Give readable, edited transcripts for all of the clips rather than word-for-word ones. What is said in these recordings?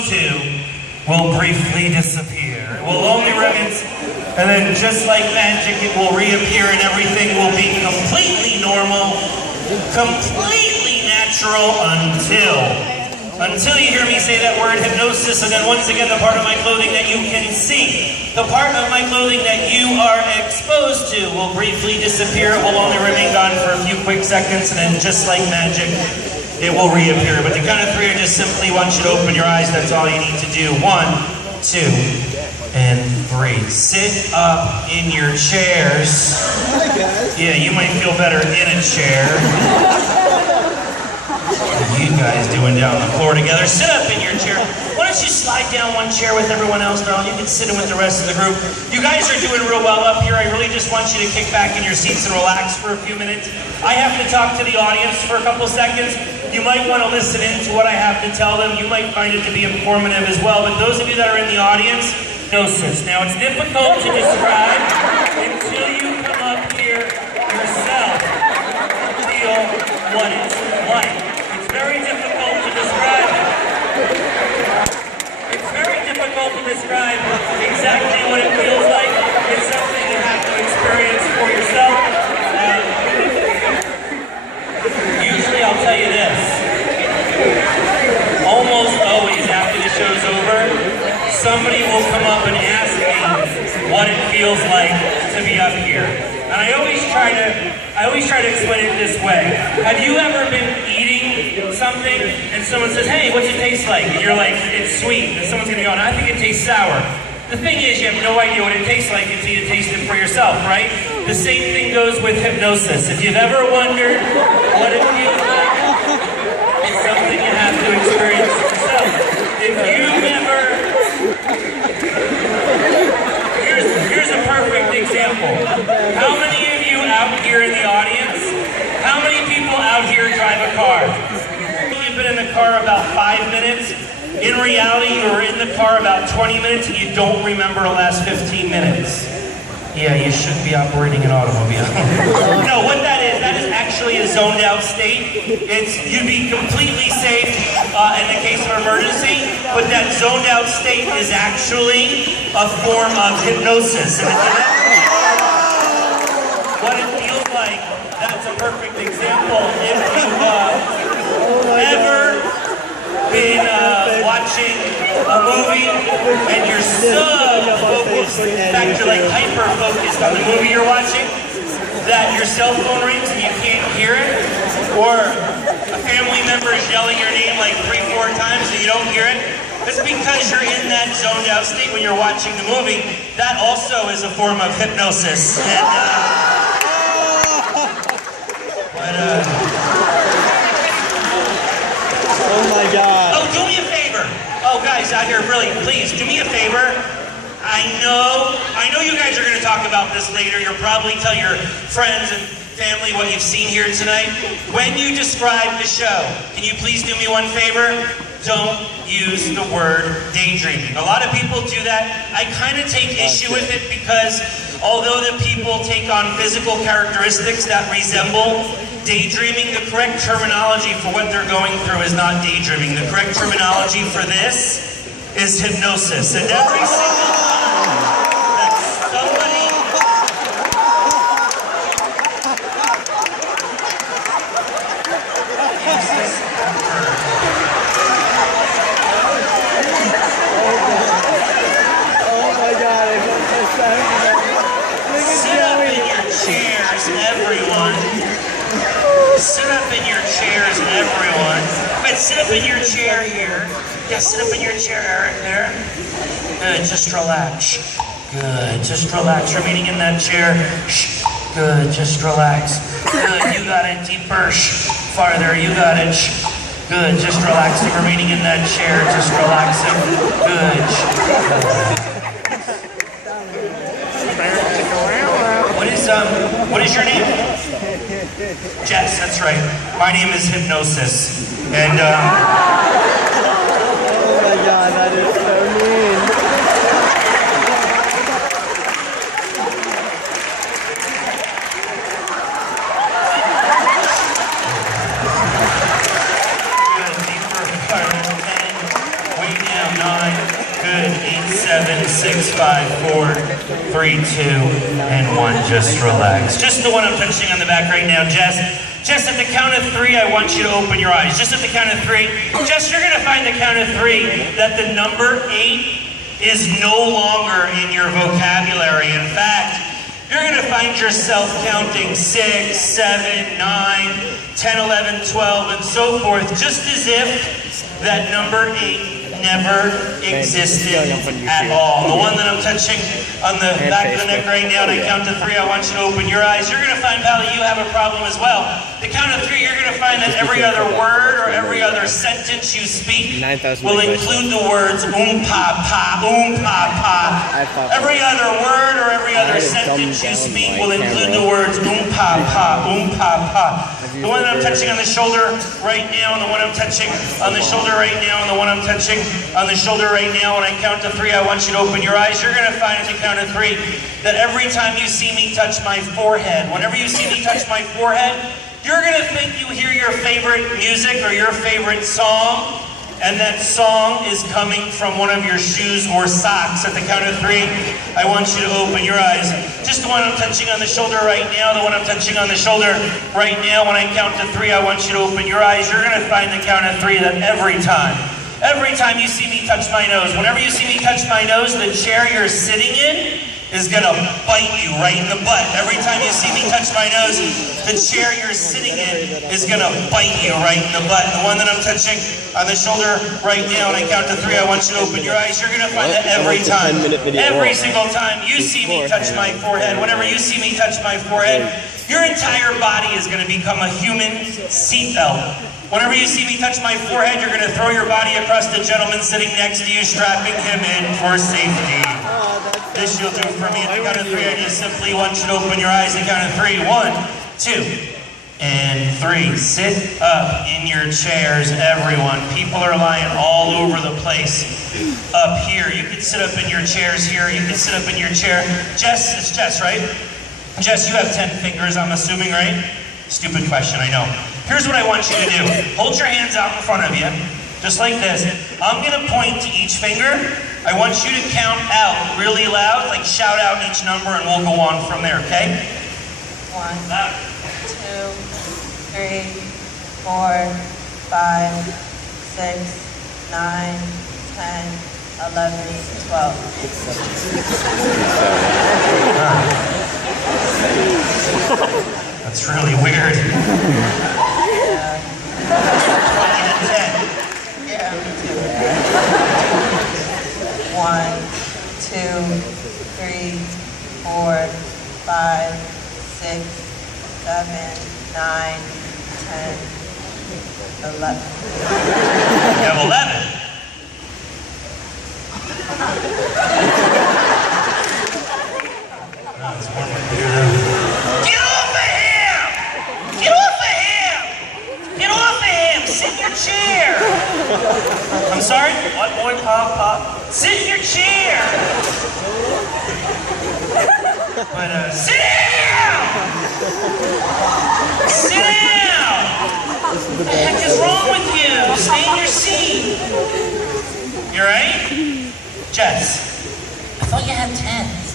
two will briefly disappear. It will only remain, and then just like magic, it will reappear and everything will be completely normal, completely natural until you hear me say that word hypnosis, and then once again the part of my clothing that you can see, the part of my clothing that you are exposed to will briefly disappear. It will only remain gone for a few quick seconds, and then just like magic, it will reappear. But the count of three, I just simply want you to open your eyes. That's all you need to do. 1, 2, and 3. Sit up in your chairs. Hi guys. Yeah, you might feel better in a chair. You guys doing down on the floor together. Sit up in your chair. Why don't you slide down one chair with everyone else, darling? You can sit in with the rest of the group. You guys are doing real well up here. I really just want you to kick back in your seats and relax for a few minutes. I have to talk to the audience for a couple seconds. You might want to listen in to what I have to tell them. You might find it to be informative as well. But those of you that are in the audience, hypnosis. Now, it's difficult to describe until you come up here yourself and feel what it's like. It's very difficult to describe. It's very difficult to describe exactly what it feels like. It's something you have to experience for yourself. Usually I'll tell you this. Almost always after the show's over, somebody will come up and ask me what it feels like to be up here. And I always try to explain it this way. Have you ever been eating something and someone says, "Hey, what's it taste like?" And you're like, "It's sweet." And someone's gonna go, "I think it tastes sour." The thing is, you have no idea what it tastes like until you taste it for yourself, right? The same thing goes with hypnosis. If you've ever wondered what it feels like, it's something you have to experience yourself. If you've ever... Here's a perfect example. How many of you out here in the audience, how many people out here drive a car? You've been in the car about 5 minutes. In reality, you were in the car about 20 minutes and you don't remember the last 15 minutes. Yeah, you should be operating an automobile. No, what that is actually a zoned out state. You'd be completely safe in the case of emergency, but that zoned out state is actually a form of hypnosis. And if you what it feels like, that's a perfect example. If you've ever been watching a movie and you're so focused, in fact you're like hyper-focused on the movie you're watching, that your cell phone rings and you can't hear it, or a family member is yelling your name like 3-4 times and you don't hear it, it's because you're in that zoned out state when you're watching the movie. That also is a form of hypnosis. And, Oh my God. oh, do me a favor. Oh, guys out here, really, please, do me a favor. I know you guys are going to talk about this later. You'll probably tell your friends and family what you've seen here tonight. When you describe the show, can you please do me one favor? Don't use the word daydreaming. A lot of people do that. I kind of take issue with it because although the people take on physical characteristics that resemble daydreaming, the correct terminology for what they're going through is not daydreaming. The correct terminology for this is hypnosis. And every single time that somebody... Oh my God, I got so sad. Sit up in your chairs, everyone. Sit up in your chairs, everyone. But sit up in your chair here. Yeah, sit up in your chair, Eric, there. Good, just relax. Good, just relax. Remaining in that chair. Shh. Good, just relax. Good, you got it. Deeper. Shh. Farther, you got it. Shh. Good, just relaxing. Remaining in that chair, just relaxing. Good. What is your name? Jess, that's right. My name is Hypnosis. And, Oh my God, that is so mean. Way down. 7, 6, 5, 4, 3, 2, and 1. Just relax. Just the one I'm touching on the back right now, Jess. Just at the count of 3, I want you to open your eyes. Just at the count of 3. Jess, you're going to find the count of 3 that the number 8 is no longer in your vocabulary. In fact, you're going to find yourself counting 6, 7, 9, 10, 11, 12, and so forth, just as if that number 8 never existed at all. The one that I'm touching on the back of the neck right now, and I count to 3, I want you to open your eyes. You're going to find, Pally, you have a problem as well. The count of 3, you're going to find that every other word or every other sentence you speak will include the words pa. Every other word or every other sentence you speak will include the words pa. The one that I'm touching on the shoulder right now, and the one I'm touching on the shoulder right now, and the one I'm touching on the shoulder right now. When I count to 3, I want you to open your eyes. You're going to find at the count of 3 that every time you see me touch my forehead, whenever you see me touch my forehead, you're going to think you hear your favorite music or your favorite song, and that song is coming from one of your shoes or socks. At the count of 3, I want you to open your eyes. Just the one I'm touching on the shoulder right now, the one I'm touching on the shoulder right now. When I count to 3, I want you to open your eyes. You're going to find the count of 3 that every time you see me touch my nose, whenever you see me touch my nose, the chair you're sitting in is going to bite you right in the butt. Every time you see me touch my nose, the chair you're sitting in is going to bite you right in the butt. The one that I'm touching on the shoulder right now, and I count to 3, I want you to open your eyes. You're going to find that every single time you see me touch my forehead, whenever you see me touch my forehead, your entire body is going to become a human seatbelt. Whenever you see me touch my forehead, you're going to throw your body across the gentleman sitting next to you, strapping him in for safety. This you'll do for me. At the count of 3, I just simply want you to open your eyes. At the count of 3, 1, 2, and 3. Sit up in your chairs, everyone. People are lying all over the place up here. You can sit up in your chairs here. You can sit up in your chair. Jess, it's Jess, right? Jess, you have 10 fingers, I'm assuming, right? Stupid question, I know. Here's what I want you to do. Hold your hands out in front of you, just like this. I'm going to point to each finger. I want you to count out really loud, like shout out each number, and we'll go on from there, okay? 1, 2, 3, 4, 5, 6, 9, 10, 11, 12. That's really weird. Yeah. 20 to 10. Yeah, me too. 1, 2, 3, 4, 5, 6, 7, 9, 10, 11. You have 11. Oh, it's warm up here though. Get off of him! Get off of him! Get off of him! Sit in your chair! I'm sorry? What, boy? Pop? Sit in your chair! But, sit down! Sit down! What the heck is wrong with you? Stay in your seat. You alright? Jess, I thought you had 10s.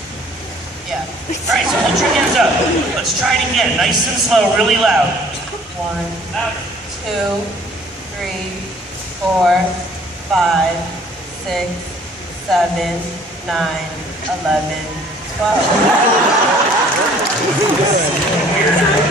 Yeah. Alright, so hold your hands up. Let's try it again. Nice and slow, really loud. 1, 2, 3, 4, 5, 6, 7, 9, 11, 12. Weird.